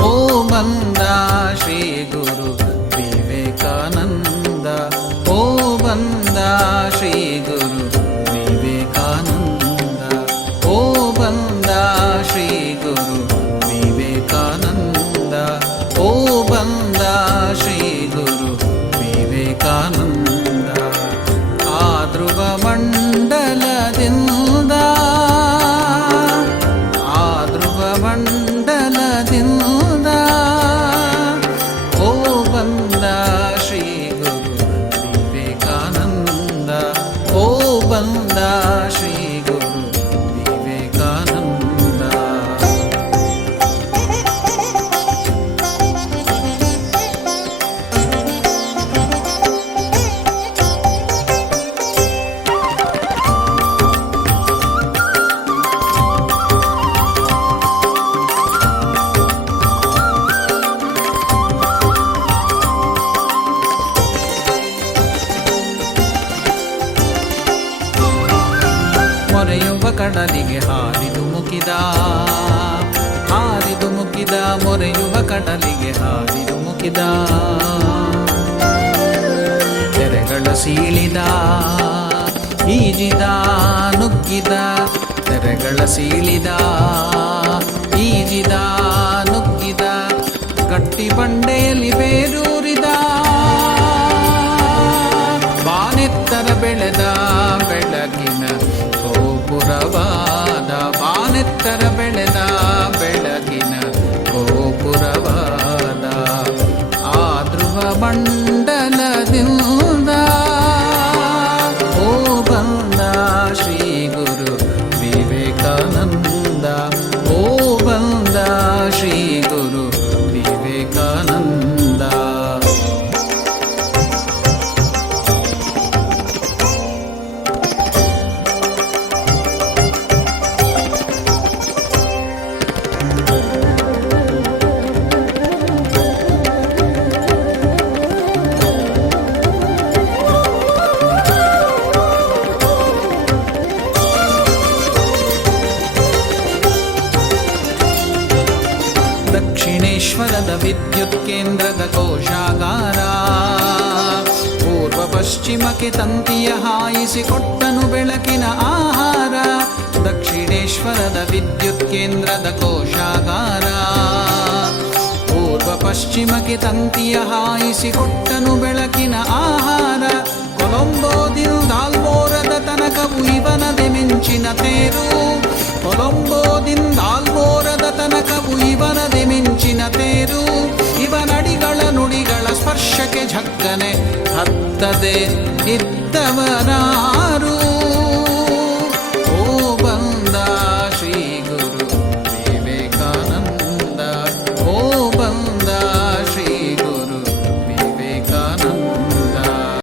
ಓ ಬಂದ ಶ್ರೀ ಗುರು ವಿವೇಕಾನಂದ, ಓ ಬಂದ ಶ್ರೀ ಗುರು ವಿವೇಕಾನಂದ, ಓ ಬಂದ ಶ್ರೀ ಗುರು ವಿವೇಕಾನಂದ, ಓ ಬಂದ ಶ್ರೀ ಗುರು ವಿವೇಕಾನಂದ. ಆ ಧ್ರುವ ಮಂಡಲದಿಂದ, ಆ ಧ್ರುವ ಮಂಡಲದಿಂದ, ಓ ಬಂದ ಶ್ರೀ ಗುರು ವಿವೇಕಾನಂದ, ಓ ಬಂದ ಶ್ರೀ ಗುರು ವಿವೇಕಾನಂದ. ಮೊರೆಯುವ ಕಡಲಿಗೆ ಹಾರಿದು ಮುಗಿದ, ಹಾರಿದು ಮುಗಿದ, ಮೊರೆಯುವ ಕಡಲಿಗೆ ಹಾರಿದು ಮುಗಿದ. ತೆರೆಗಳ ಸೀಳಿದ, ಈಜಿದ, ನುಗ್ಗಿದ, ತೆರೆಗಳ ಸೀಳಿದ, ಈಜಿದ, ನುಗ್ಗಿದ, ಗಟ್ಟಿ ಬಂಡೆಯಲ್ಲಿ ಬೇರೂರಿದ. ಬಾನೆತ್ತರ ಬೆಳೆದ ಬೆಳಗಿನ ಗೋಪುರವಾದ, ಬಾನೆತ್ತರ ಬೆಳೆದ ಬೆಳಗಿನ ಗೋಪುರವಾದ. ಆ ಧ್ರುವ ಮಂಡಲದಿಂದ, ಓ ಬಂದ ಶ್ರೀ ಗುರು ವಿವೇಕಾನಂದ, ಓ ಬಂದ ಶ್ರೀ ಗುರು ವಿವೇಕಾನಂದ. ದಕ್ಷಿಣೇಶ್ವರದ ವಿದ್ಯುತ್ ಕೇಂದ್ರದ ಕೋಶಾಗಾರ, ಪೂರ್ವ ಪಶ್ಚಿಮಕ್ಕೆ ತಂತಿಯ ಹಾಯಿಸಿಕೊಟ್ಟನು ಬೆಳಕಿನ ಆಹಾರ. ದಕ್ಷಿಣೇಶ್ವರದ ವಿದ್ಯುತ್ ಕೇಂದ್ರದ ಕೋಶಾಗಾರ, ಪೂರ್ವ ಪಶ್ಚಿಮಕ್ಕೆ ತಂತಿಯ ಹಾಯಿಸಿಕೊಟ್ಟನು ಬೆಳಕಿನ ಆಹಾರ. ಕೊಲಂಬೋದಿಂದ ಆಲ್ಮೋರದ ತನಕವು ಇವನದೆ ಮಿಂಚಿನ ತೇರು, ಕೊಲಂಬೋದಿಂದ ಆಲ್ಮೋರದ ತನಕವು ಇವನದೆ ಮಿಂಚಿನ ತೇರು. ಇವನಡಿಗಳ ನುಡಿಗಳ ಸ್ಪರ್ಶಕ್ಕೆ ಝಕ್ಕನೆ ಹತ್ತದೆ ಇದ್ದವರಾರು.